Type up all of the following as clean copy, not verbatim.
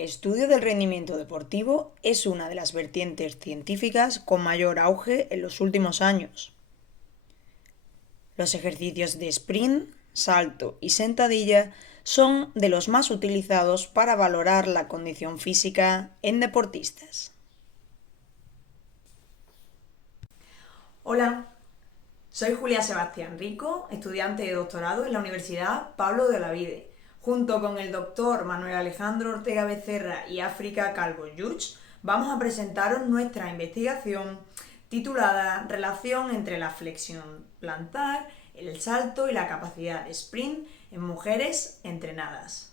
El estudio del rendimiento deportivo es una de las vertientes científicas con mayor auge en los últimos años. Los ejercicios de sprint, salto y sentadilla son de los más utilizados para valorar la condición física en deportistas. Hola, soy Julia Sebastián Rico, estudiante de doctorado en la Universidad Pablo de Olavide. Junto con el doctor Manuel Alejandro Ortega Becerra y África Calvo Yuch, vamos a presentaros nuestra investigación titulada Relación entre la flexión plantar, el salto y la capacidad de sprint en mujeres entrenadas.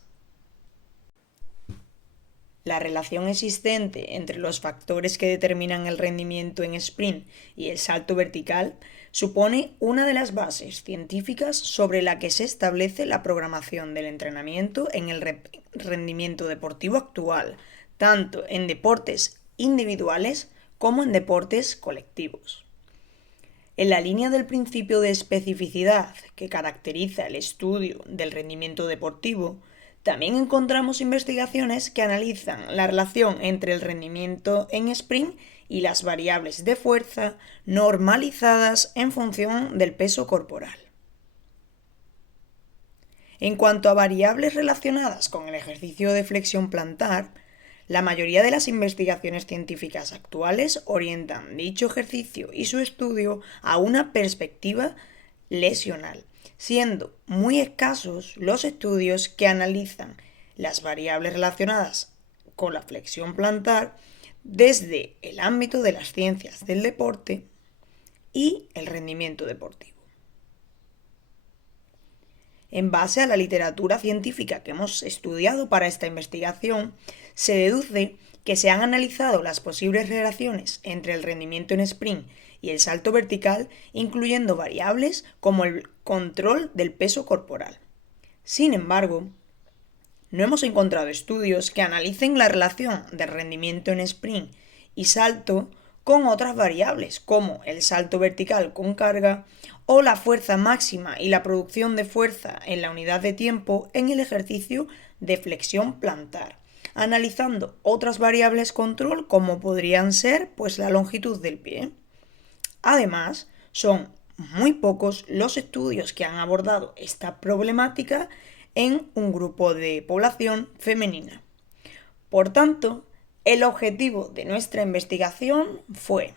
La relación existente entre los factores que determinan el rendimiento en sprint y el salto vertical supone una de las bases científicas sobre la que se establece la programación del entrenamiento en el rendimiento deportivo actual, tanto en deportes individuales como en deportes colectivos. En la línea del principio de especificidad que caracteriza el estudio del rendimiento deportivo, también encontramos investigaciones que analizan la relación entre el rendimiento en sprint y las variables de fuerza normalizadas en función del peso corporal. En cuanto a variables relacionadas con el ejercicio de flexión plantar, la mayoría de las investigaciones científicas actuales orientan dicho ejercicio y su estudio a una perspectiva lesional, siendo muy escasos los estudios que analizan las variables relacionadas con la flexión plantar desde el ámbito de las ciencias del deporte y el rendimiento deportivo. En base a la literatura científica que hemos estudiado para esta investigación, se deduce que se han analizado las posibles relaciones entre el rendimiento en sprint y el salto vertical, incluyendo variables como el control del peso corporal. Sin embargo, no hemos encontrado estudios que analicen la relación del rendimiento en sprint y salto con otras variables, como el salto vertical con carga o la fuerza máxima y la producción de fuerza en la unidad de tiempo en el ejercicio de flexión plantar, analizando otras variables control como podrían ser la longitud del pie. Además, son muy pocos los estudios que han abordado esta problemática en un grupo de población femenina. Por tanto, el objetivo de nuestra investigación fue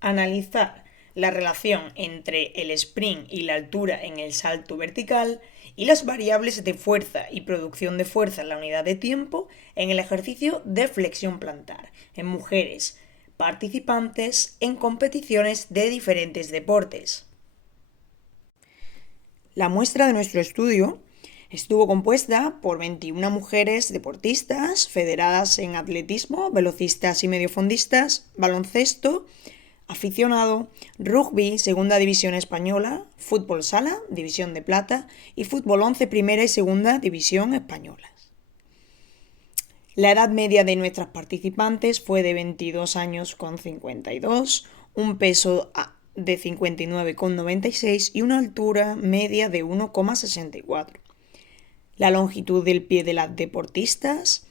analizar la relación entre el sprint y la altura en el salto vertical y las variables de fuerza y producción de fuerza en la unidad de tiempo en el ejercicio de flexión plantar en mujeres participantes en competiciones de diferentes deportes. La muestra de nuestro estudio estuvo compuesta por 21 mujeres deportistas federadas en atletismo, velocistas y mediofondistas, baloncesto, aficionado, rugby, segunda división española, fútbol sala, división de plata y fútbol 11, primera y segunda división españolas. La edad media de nuestras participantes fue de 22 años con 52, un peso de 59,96 y una altura media de 1,64. La longitud del pie de las deportistas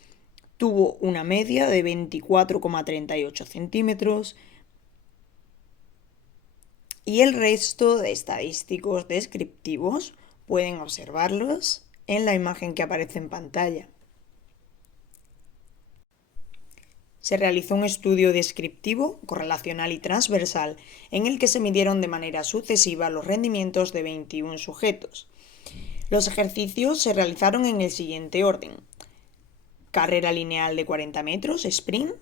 tuvo una media de 24,38 centímetros y el resto de estadísticos descriptivos pueden observarlos en la imagen que aparece en pantalla. Se realizó un estudio descriptivo, correlacional y transversal en el que se midieron de manera sucesiva los rendimientos de 21 sujetos. Los ejercicios se realizaron en el siguiente orden: carrera lineal de 40 metros, sprint,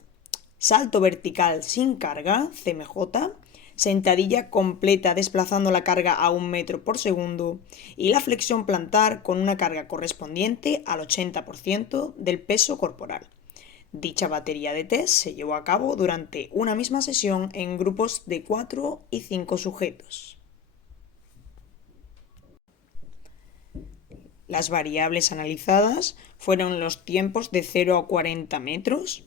salto vertical sin carga, CMJ, sentadilla completa desplazando la carga a 1 metro por segundo y la flexión plantar con una carga correspondiente al 80% del peso corporal. Dicha batería de test se llevó a cabo durante una misma sesión en grupos de 4 y 5 sujetos. Las variables analizadas fueron los tiempos de 0 a 40 metros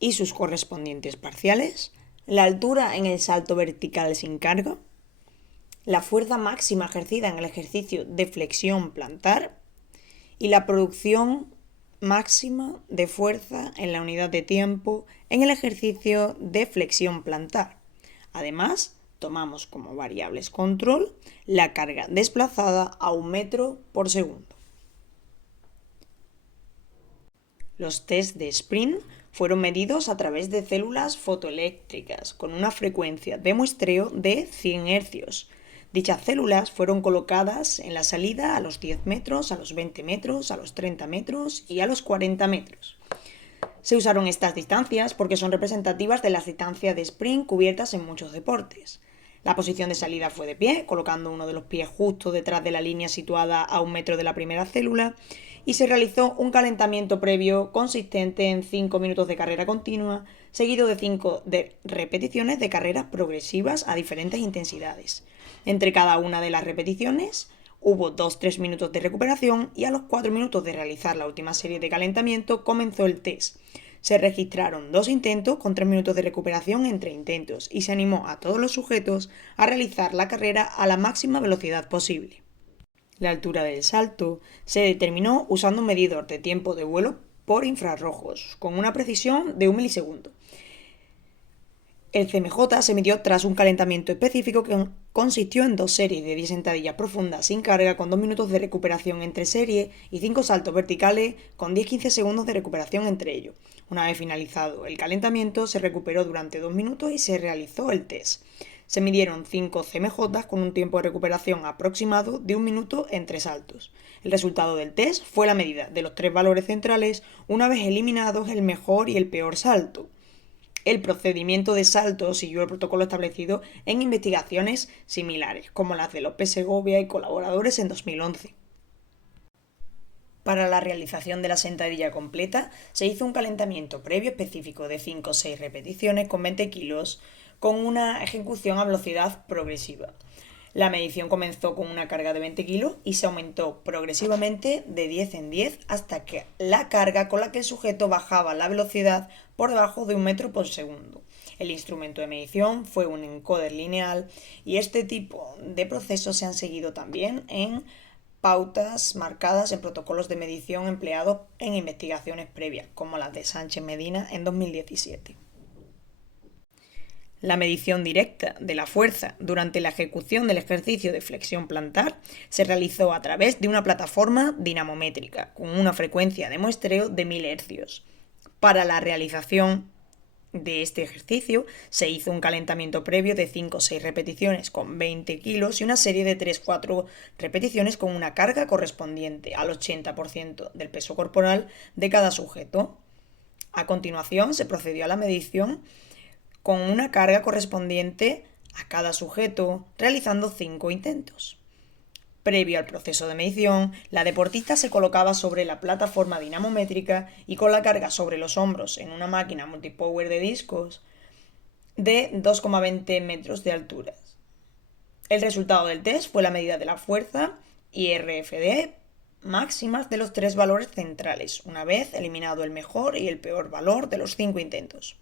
y sus correspondientes parciales, la altura en el salto vertical sin carga, la fuerza máxima ejercida en el ejercicio de flexión plantar y la producción máxima de fuerza en la unidad de tiempo en el ejercicio de flexión plantar. Además, tomamos como variables control la carga desplazada a 1 metro por segundo. Los test de sprint fueron medidos a través de células fotoeléctricas con una frecuencia de muestreo de 100 Hz. Dichas células fueron colocadas en la salida a los 10 metros, a los 20 metros, a los 30 metros y a los 40 metros. Se usaron estas distancias porque son representativas de las distancias de sprint cubiertas en muchos deportes. La posición de salida fue de pie, colocando uno de los pies justo detrás de la línea situada a 1 metro de la primera célula, y se realizó un calentamiento previo consistente en 5 minutos de carrera continua, seguido de 5 repeticiones de carreras progresivas a diferentes intensidades. Entre cada una de las repeticiones hubo 2-3 minutos de recuperación y a los 4 minutos de realizar la última serie de calentamiento comenzó el test. Se registraron 2 intentos con 3 minutos de recuperación entre intentos y se animó a todos los sujetos a realizar la carrera a la máxima velocidad posible. La altura del salto se determinó usando un medidor de tiempo de vuelo por infrarrojos, con una precisión de 1 milisegundo. El CMJ se midió tras un calentamiento específico que consistió en 2 series de 10 sentadillas profundas sin carga con 2 minutos de recuperación entre series y 5 saltos verticales con 10-15 segundos de recuperación entre ellos. Una vez finalizado el calentamiento, se recuperó durante 2 minutos y se realizó el test. Se midieron 5 CMJ con un tiempo de recuperación aproximado de 1 minuto entre saltos. El resultado del test fue la medida de los 3 valores centrales una vez eliminados el mejor y el peor salto. El procedimiento de salto siguió el protocolo establecido en investigaciones similares, como las de López Segovia y colaboradores en 2011. Para la realización de la sentadilla completa, se hizo un calentamiento previo específico de 5 o 6 repeticiones con 20 kilos, con una ejecución a velocidad progresiva. La medición comenzó con una carga de 20 kilos y se aumentó progresivamente de 10 en 10 hasta que la carga con la que el sujeto bajaba la velocidad por debajo de 1 metro por segundo. El instrumento de medición fue un encoder lineal y este tipo de procesos se han seguido también en pautas marcadas en protocolos de medición empleados en investigaciones previas, como las de Sánchez Medina en 2017. La medición directa de la fuerza durante la ejecución del ejercicio de flexión plantar se realizó a través de una plataforma dinamométrica con una frecuencia de muestreo de 1000 Hz. Para la realización de este ejercicio se hizo un calentamiento previo de 5 o 6 repeticiones con 20 kilos y una serie de 3-4 repeticiones con una carga correspondiente al 80% del peso corporal de cada sujeto. A continuación se procedió a la medición con una carga correspondiente a cada sujeto, realizando 5 intentos. Previo al proceso de medición, la deportista se colocaba sobre la plataforma dinamométrica y con la carga sobre los hombros en una máquina multipower de discos de 2,20 metros de altura. El resultado del test fue la medida de la fuerza y RFD máximas de los 3 valores centrales, una vez eliminado el mejor y el peor valor de los 5 intentos.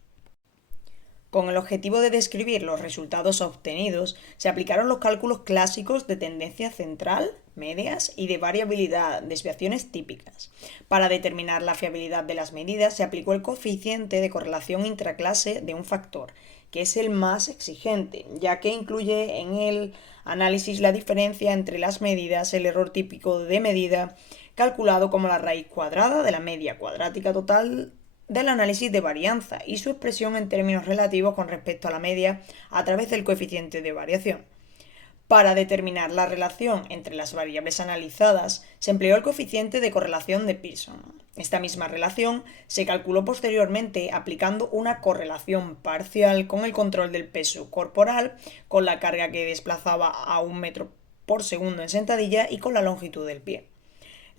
Con el objetivo de describir los resultados obtenidos, se aplicaron los cálculos clásicos de tendencia central, medias y de variabilidad, desviaciones típicas. Para determinar la fiabilidad de las medidas, se aplicó el coeficiente de correlación intraclase de un factor, que es el más exigente, ya que incluye en el análisis la diferencia entre las medidas, el error típico de medida, calculado como la raíz cuadrada de la media cuadrática total del análisis de varianza y su expresión en términos relativos con respecto a la media a través del coeficiente de variación. Para determinar la relación entre las variables analizadas, se empleó el coeficiente de correlación de Pearson. Esta misma relación se calculó posteriormente aplicando una correlación parcial con el control del peso corporal, con la carga que desplazaba a 1 metro por segundo en sentadilla y con la longitud del pie.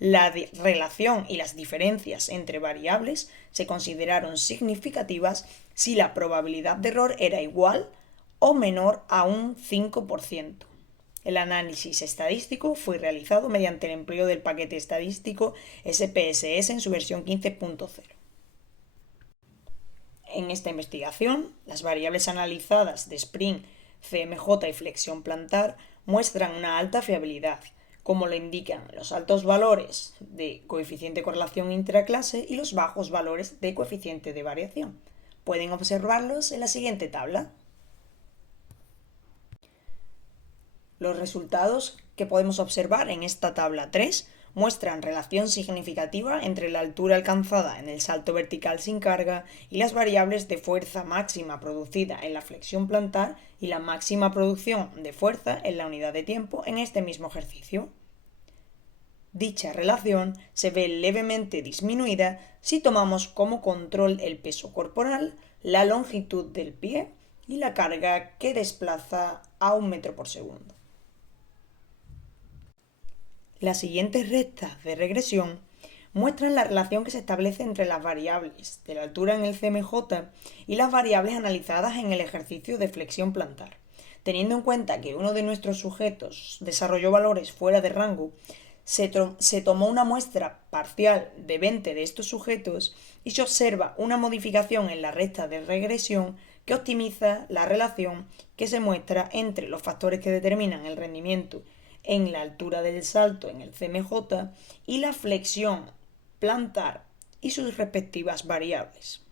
La relación y las diferencias entre variables se consideraron significativas si la probabilidad de error era igual o menor a un 5%. El análisis estadístico fue realizado mediante el empleo del paquete estadístico SPSS en su versión 15.0. En esta investigación, las variables analizadas de sprint, CMJ y flexión plantar muestran una alta fiabilidad, como lo indican los altos valores de coeficiente de correlación intraclase y los bajos valores de coeficiente de variación. Pueden observarlos en la siguiente tabla. Los resultados que podemos observar en esta tabla 3 muestran relación significativa entre la altura alcanzada en el salto vertical sin carga y las variables de fuerza máxima producida en la flexión plantar y la máxima producción de fuerza en la unidad de tiempo en este mismo ejercicio. Dicha relación se ve levemente disminuida si tomamos como control el peso corporal, la longitud del pie y la carga que desplaza a 1 metro por segundo. Las siguientes rectas de regresión muestran la relación que se establece entre las variables de la altura en el CMJ y las variables analizadas en el ejercicio de flexión plantar. Teniendo en cuenta que uno de nuestros sujetos desarrolló valores fuera de rango, se tomó una muestra parcial de 20 de estos sujetos y se observa una modificación en la recta de regresión que optimiza la relación que se muestra entre los factores que determinan el rendimiento en la altura del salto en el CMJ y la flexión plantar y sus respectivas variables.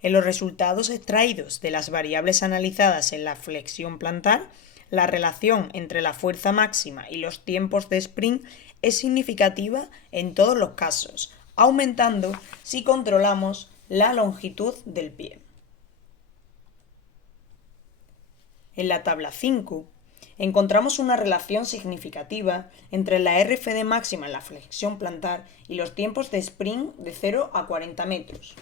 En los resultados extraídos de las variables analizadas en la flexión plantar, la relación entre la fuerza máxima y los tiempos de sprint es significativa en todos los casos, aumentando si controlamos la longitud del pie. En la tabla 5 encontramos una relación significativa entre la RFD máxima en la flexión plantar y los tiempos de sprint de 0 a 40 metros.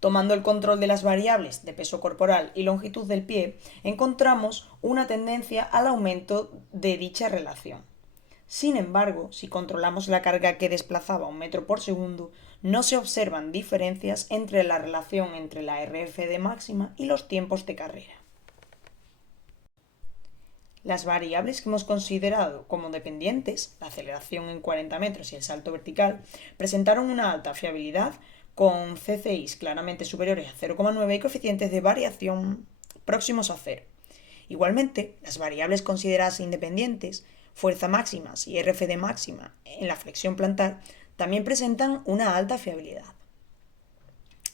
Tomando el control de las variables de peso corporal y longitud del pie, encontramos una tendencia al aumento de dicha relación. Sin embargo, si controlamos la carga que desplazaba 1 metro por segundo, no se observan diferencias entre la relación entre la RFD máxima y los tiempos de carrera. Las variables que hemos considerado como dependientes, la aceleración en 40 metros y el salto vertical, presentaron una alta fiabilidad con CCIs claramente superiores a 0,9 y coeficientes de variación próximos a 0. Igualmente, las variables consideradas independientes, fuerza máximas y RFD máxima en la flexión plantar, también presentan una alta fiabilidad.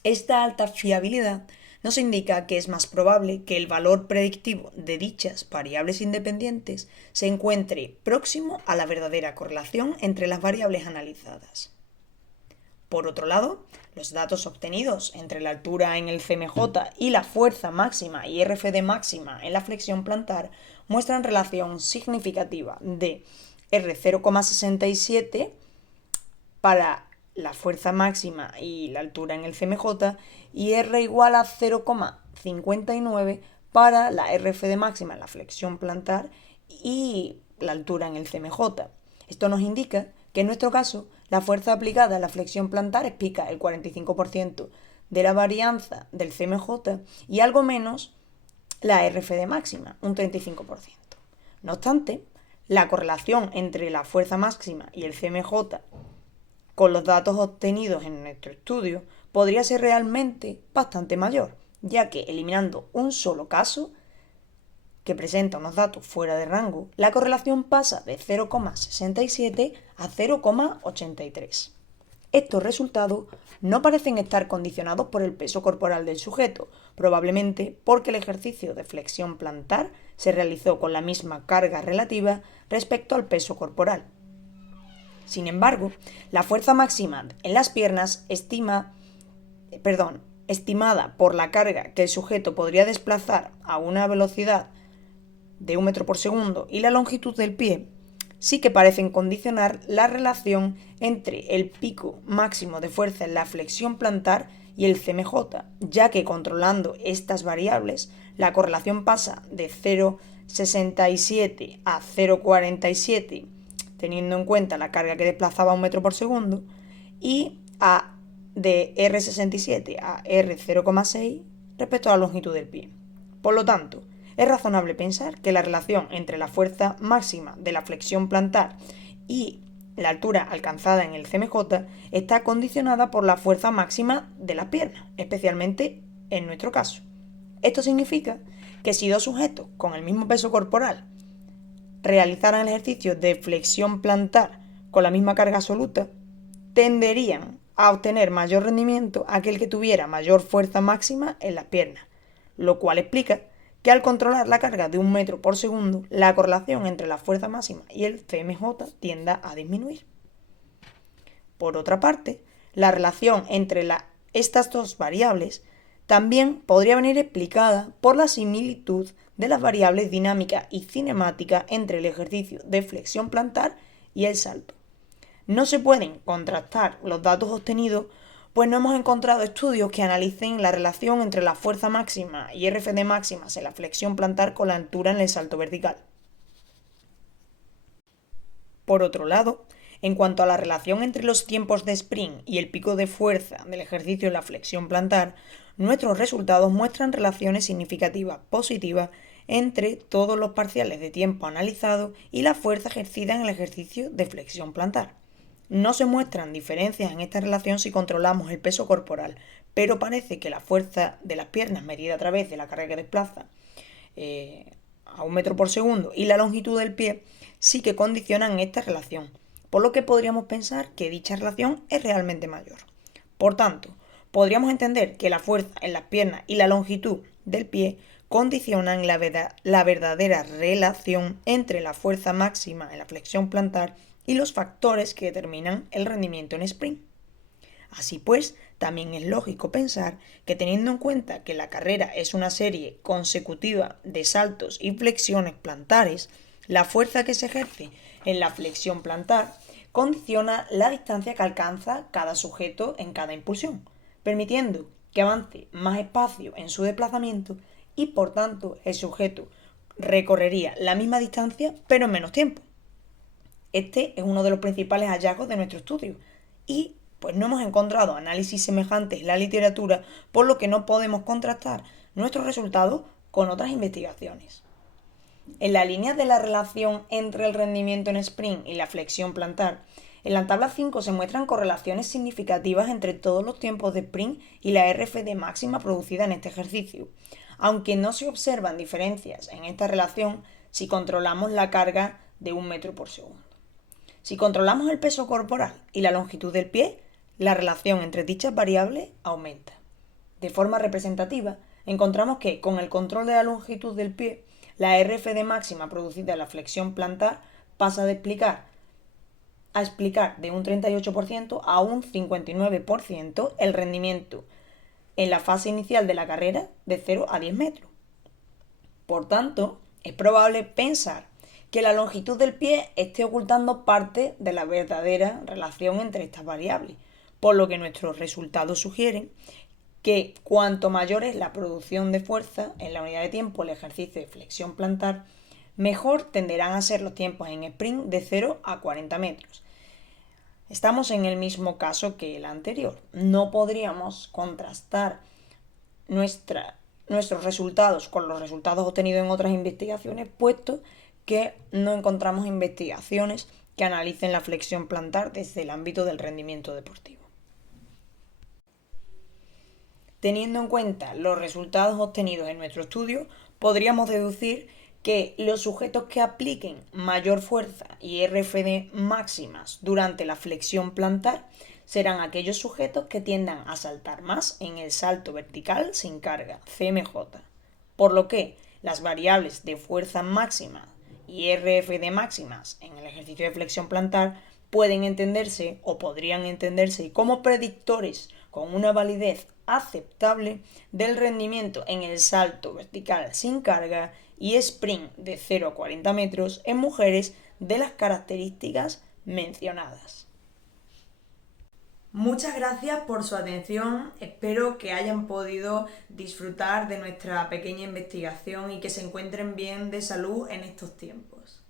Esta alta fiabilidad nos indica que es más probable que el valor predictivo de dichas variables independientes se encuentre próximo a la verdadera correlación entre las variables analizadas. Por otro lado, los datos obtenidos entre la altura en el CMJ y la fuerza máxima y RFD máxima en la flexión plantar muestran relación significativa de R0,67 para la fuerza máxima y la altura en el CMJ y R igual a 0,59 para la RFD máxima en la flexión plantar y la altura en el CMJ. Esto nos indica que en nuestro caso la fuerza aplicada a la flexión plantar explica el 45% de la varianza del CMJ y algo menos la RFD máxima, un 35%. No obstante, la correlación entre la fuerza máxima y el CMJ con los datos obtenidos en nuestro estudio podría ser realmente bastante mayor, ya que eliminando un solo caso que presenta unos datos fuera de rango, la correlación pasa de 0,67 a 0,83. Estos resultados no parecen estar condicionados por el peso corporal del sujeto, probablemente porque el ejercicio de flexión plantar se realizó con la misma carga relativa respecto al peso corporal. Sin embargo, la fuerza máxima en las piernas estimada por la carga que el sujeto podría desplazar a una velocidad de 1 metro por segundo y la longitud del pie sí que parecen condicionar la relación entre el pico máximo de fuerza en la flexión plantar y el CMJ, ya que controlando estas variables la correlación pasa de 0,67 a 0,47 teniendo en cuenta la carga que desplazaba 1 metro por segundo y de R67 a R0,6 respecto a la longitud del pie. Por lo tanto, es razonable pensar que la relación entre la fuerza máxima de la flexión plantar y la altura alcanzada en el CMJ está condicionada por la fuerza máxima de las piernas, especialmente en nuestro caso. Esto significa que si dos sujetos con el mismo peso corporal realizaran el ejercicio de flexión plantar con la misma carga absoluta, tenderían a obtener mayor rendimiento aquel que tuviera mayor fuerza máxima en las piernas, lo cual explica que al controlar la carga de 1 metro por segundo, la correlación entre la fuerza máxima y el CMJ tienda a disminuir. Por otra parte, la relación entre estas dos variables también podría venir explicada por la similitud de las variables dinámica y cinemática entre el ejercicio de flexión plantar y el salto. No se pueden contrastar los datos obtenidos, pues no hemos encontrado estudios que analicen la relación entre la fuerza máxima y RFD máximas en la flexión plantar con la altura en el salto vertical. Por otro lado, en cuanto a la relación entre los tiempos de sprint y el pico de fuerza del ejercicio en la flexión plantar, nuestros resultados muestran relaciones significativas positivas entre todos los parciales de tiempo analizados y la fuerza ejercida en el ejercicio de flexión plantar. No se muestran diferencias en esta relación si controlamos el peso corporal, pero parece que la fuerza de las piernas medida a través de la carga que desplaza a 1 metro por segundo y la longitud del pie sí que condicionan esta relación, por lo que podríamos pensar que dicha relación es realmente mayor. Por tanto, podríamos entender que la fuerza en las piernas y la longitud del pie condicionan la verdadera relación entre la fuerza máxima en la flexión plantar y los factores que determinan el rendimiento en sprint. Así pues, también es lógico pensar que teniendo en cuenta que la carrera es una serie consecutiva de saltos y flexiones plantares, la fuerza que se ejerce en la flexión plantar condiciona la distancia que alcanza cada sujeto en cada impulsión, permitiendo que avance más espacio en su desplazamiento y por tanto el sujeto recorrería la misma distancia pero en menos tiempo. Este es uno de los principales hallazgos de nuestro estudio y pues no hemos encontrado análisis semejantes en la literatura, por lo que no podemos contrastar nuestros resultados con otras investigaciones. En la línea de la relación entre el rendimiento en sprint y la flexión plantar, en la tabla 5 se muestran correlaciones significativas entre todos los tiempos de sprint y la RFD máxima producida en este ejercicio, aunque no se observan diferencias en esta relación si controlamos la carga de 1 metro por segundo. Si controlamos el peso corporal y la longitud del pie, la relación entre dichas variables aumenta. De forma representativa, encontramos que con el control de la longitud del pie, la RFD máxima producida en la flexión plantar pasa a explicar de un 38% a un 59% el rendimiento en la fase inicial de la carrera de 0 a 10 metros. Por tanto, es probable pensar que la longitud del pie esté ocultando parte de la verdadera relación entre estas variables, por lo que nuestros resultados sugieren que cuanto mayor es la producción de fuerza en la unidad de tiempo el ejercicio de flexión plantar, mejor tenderán a ser los tiempos en sprint de 0 a 40 metros. Estamos en el mismo caso que el anterior. No podríamos contrastar nuestros resultados con los resultados obtenidos en otras investigaciones, puesto que no encontramos investigaciones que analicen la flexión plantar desde el ámbito del rendimiento deportivo. Teniendo en cuenta los resultados obtenidos en nuestro estudio, podríamos deducir que los sujetos que apliquen mayor fuerza y RFD máximas durante la flexión plantar serán aquellos sujetos que tiendan a saltar más en el salto vertical sin carga, CMJ, por lo que las variables de fuerza máxima y RFD máximas en el ejercicio de flexión plantar pueden entenderse o podrían entenderse como predictores con una validez aceptable del rendimiento en el salto vertical sin carga y sprint de 0 a 40 metros en mujeres de las características mencionadas. Muchas gracias por su atención, espero que hayan podido disfrutar de nuestra pequeña investigación y que se encuentren bien de salud en estos tiempos.